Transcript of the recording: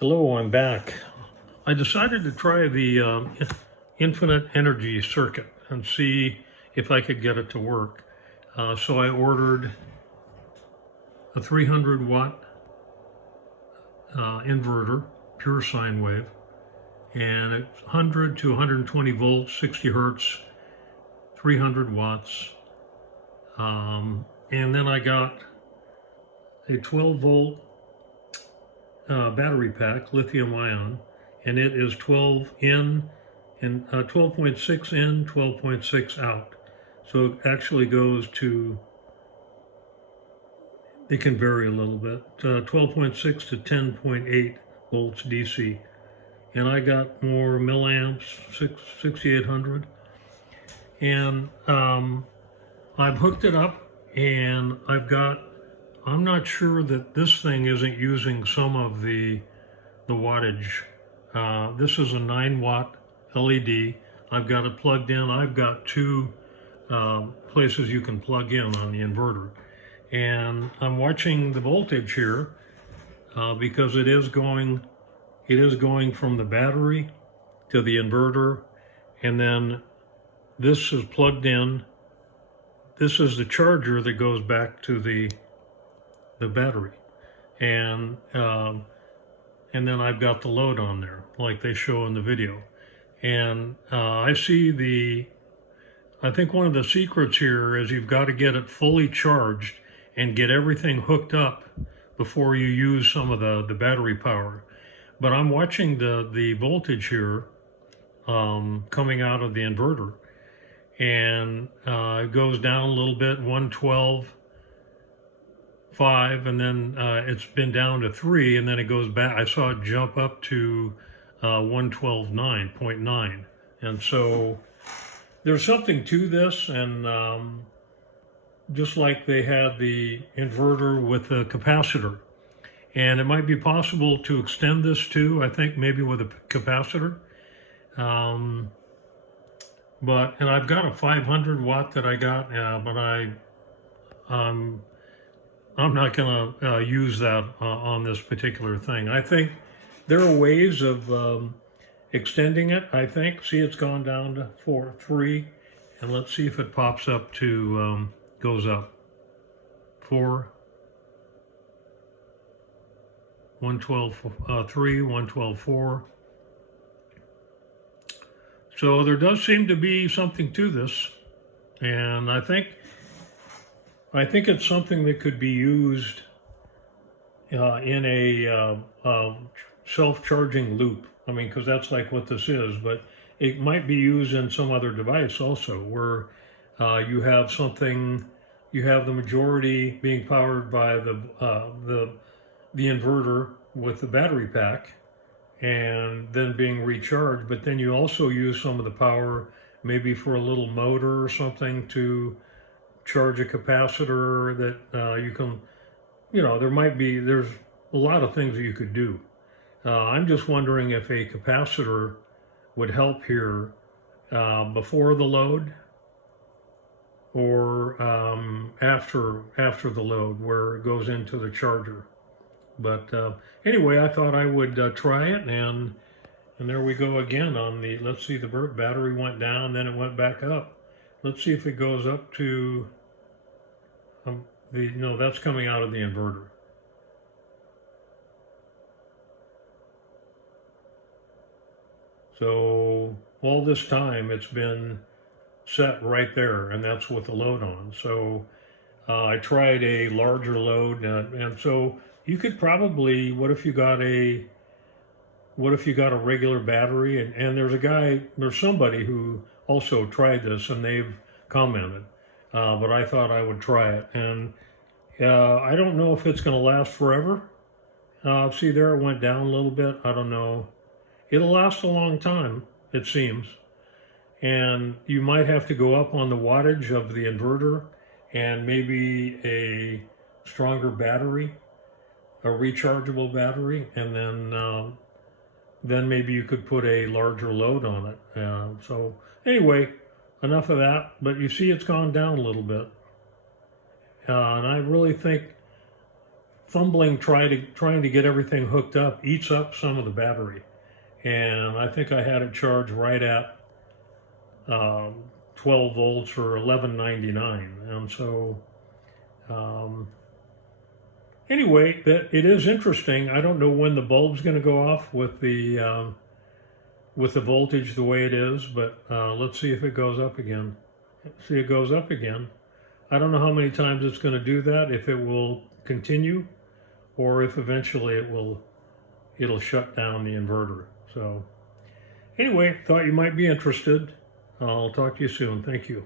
Hello, I'm back. I decided to try the infinite energy circuit and see if I could get it to work. So I ordered a 300 watt inverter, pure sine wave, and it's 100 to 120 volts, 60 hertz, 300 watts. And then I got a 12 volt battery pack, lithium ion, and it is 12 in and 12.6 in, 12.6 out. So it actually goes to, it can vary a little bit, 12.6 to 10.8 volts DC. And I got more milliamps, 6800. And I've hooked it up and I'm not sure that this thing isn't using some of the wattage. This is a 9 watt LED. I've got it plugged in. I've got two places you can plug in on the inverter. And I'm watching the voltage here because it is going from the battery to the inverter, and then this is plugged in. This is the charger that goes back to the battery, and then I've got the load on there like they show in the video. And I think one of the secrets here is you've got to get it fully charged and get everything hooked up before you use some of the battery power. But I'm watching the voltage here coming out of the inverter, and it goes down a little bit, 112.5, and then it's been down to 3, and then it goes back. I saw it jump up to 112.9, and so there's something to this. And just like they had the inverter with the capacitor, and it might be possible to extend this too, I think maybe with a capacitor. And I've got a 500 watt that I got, but I'm not going to use that on this particular thing. I think there are ways of extending it. I think, see, it's gone down to 3, and let's see if it pops up to, goes up 4, 112.3, 112.4. So there does seem to be something to this, and I think it's something that could be used in a self-charging loop. I mean, because that's like what this is, but it might be used in some other device also, where you have the majority being powered by the inverter with the battery pack, and then being recharged. But then you also use some of the power maybe for a little motor or something to charge a capacitor that you can, there's a lot of things that you could do. I'm just wondering if a capacitor would help here before the load or after the load, where it goes into the charger. But anyway, I thought I would try it, and there we go again on the, let's see, the battery went down, then it went back up. Let's see if it goes up to no, that's coming out of the inverter. So all this time it's been set right there, and that's with the load on. So I tried a larger load, and so you could probably, what if you got a regular battery, and there's somebody who also tried this and they've commented, but I thought I would try it. And I don't know if it's going to last forever. See there, it went down a little bit. I don't know. It'll last a long time, it seems. And you might have to go up on the wattage of the inverter and maybe a stronger battery, a rechargeable battery, and then maybe you could put a larger load on it. So anyway, enough of that. But you see it's gone down a little bit. And I really think fumbling trying to get everything hooked up eats up some of the battery. And I think I had it charged right at 12 volts for $11.99. And so anyway, it is interesting. I don't know when the bulb's going to go off with the voltage the way it is, but let's see if it goes up again. See, it goes up again. I don't know how many times it's going to do that, if it will continue, or if eventually it'll shut down the inverter. So anyway, thought you might be interested. I'll talk to you soon. Thank you.